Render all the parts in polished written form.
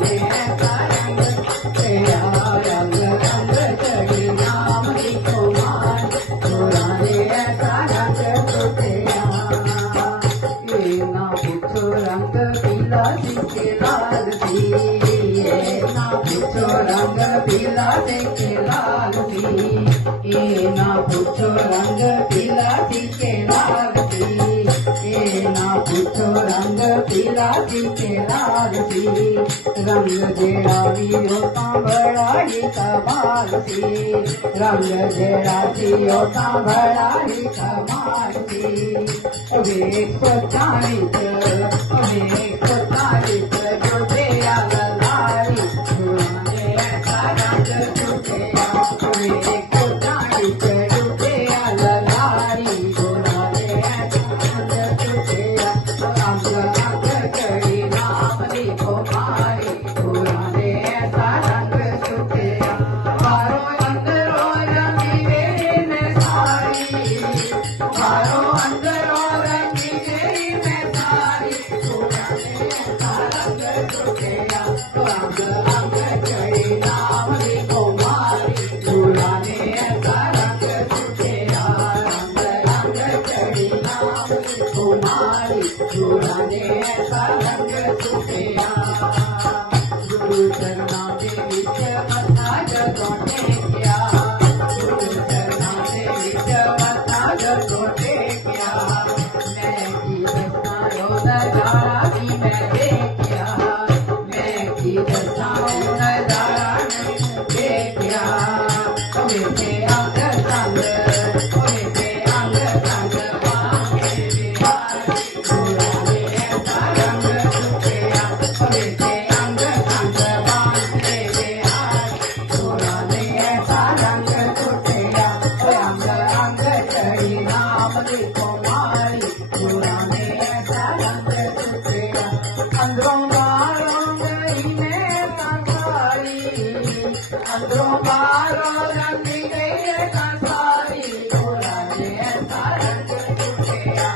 ने ऐसा रंग तेरा रंग रंग चढ़ी नाम की कुमार गोरा ने ऐसा रंग तेरा ये ना पूछो रंग पीला सिके लाल सी ये ना पूछो रंग पीला सिके लाल सी ये ना पूछो रंग पीला सिके लाल सी ये ना पूछो रंग पीला सिके लाल सी रंग जेड़ा भी होता बड़ा ही कमाल सी रंग जेड़ा सी होता बड़ा ही कमाल सी वेख तारीफ जो तेरा लारी गोरा ने ऐसा रंग तेरा वेख तारीफ जो तेरा लारी गोरा ने ऐसा रंग तेरा रंग रंग चढ़ी नाम लिखो मारी गोरा ने ऐसा रंग तेरा मारो अंदरो रंगी तेरी में सारी मारो अंदरो रंगी तेरी में सारी गोरा ने ऐसा रंग तेरा रंग रंग चढ़ी नाम लिखो मारी गोरा ने ऐसा रंग तेरा रंग रंग चढ़ी नाम लिखो मारी गोरा ने ऐसा रंग तेरा गुरु चरणा के विच मथा जदों टेकिया गुरु चरणा के विच मथा जदों टेकिया मैं की दसां ओ नजारा भी मैं देखिया मैं की दसां ओ नजारा देखिया मेरे अंग संग मेरे अंग संग बांके बिहार गोरा ने ऐसा रंग तेरा मेरे अंग संग बांके बिहार गोरा ने ऐसा रंग तेरा अंग अंग चढ़ी नाम लिखो मारी गोरा ने ऐसा रंग तेरा अंदरों बाहरों गई मैं कंसारी अंदरों बाहरों रंगी गई है कंसारी गोरा ने ऐसा रंग तेरा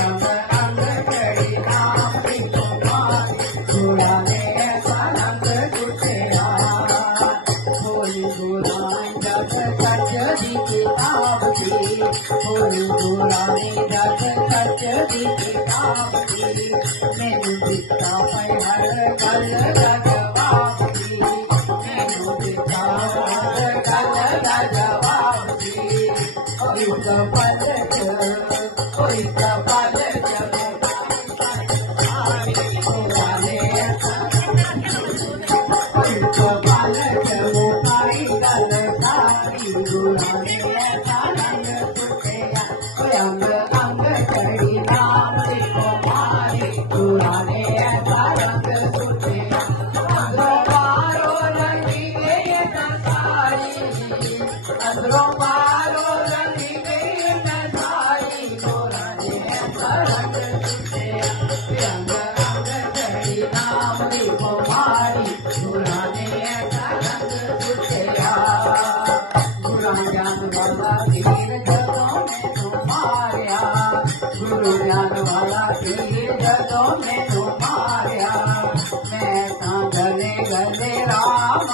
अंग अंग चढ़ी नाम लिखो मारी गोरा ने ऐसा रंग तेरा होली गोरा जग सच दी किताब थी होली गोरा ने जग सच दी किताब थी मैनू दिता पे हर गल दा जवाब थी मैनू दिता हर गल दा जवाब थी एक पल च एक पल च गोरा ने ऐसा एक पल च मुकाई गल सारी गोरा ने ऐसा रंग तेरा अंग अंग चढ़ी नाम लिखो मारी गोरा ने ऐसा रंग तेरा अंदरों बाहरों रंगी गई है सारी अंदरों बाहरों रंगी गई है सारी गोरा ने ऐसा रंग तेरा अंग अंग चढ़ी नाम लिखो मारी गोरा ने ऐसा रंग तेरा गुरु ज्ञान वाला तीर जगों में तू मारिया गुरु ज्ञान वाला तीर जगों में तू मारिया मैं गले गले राम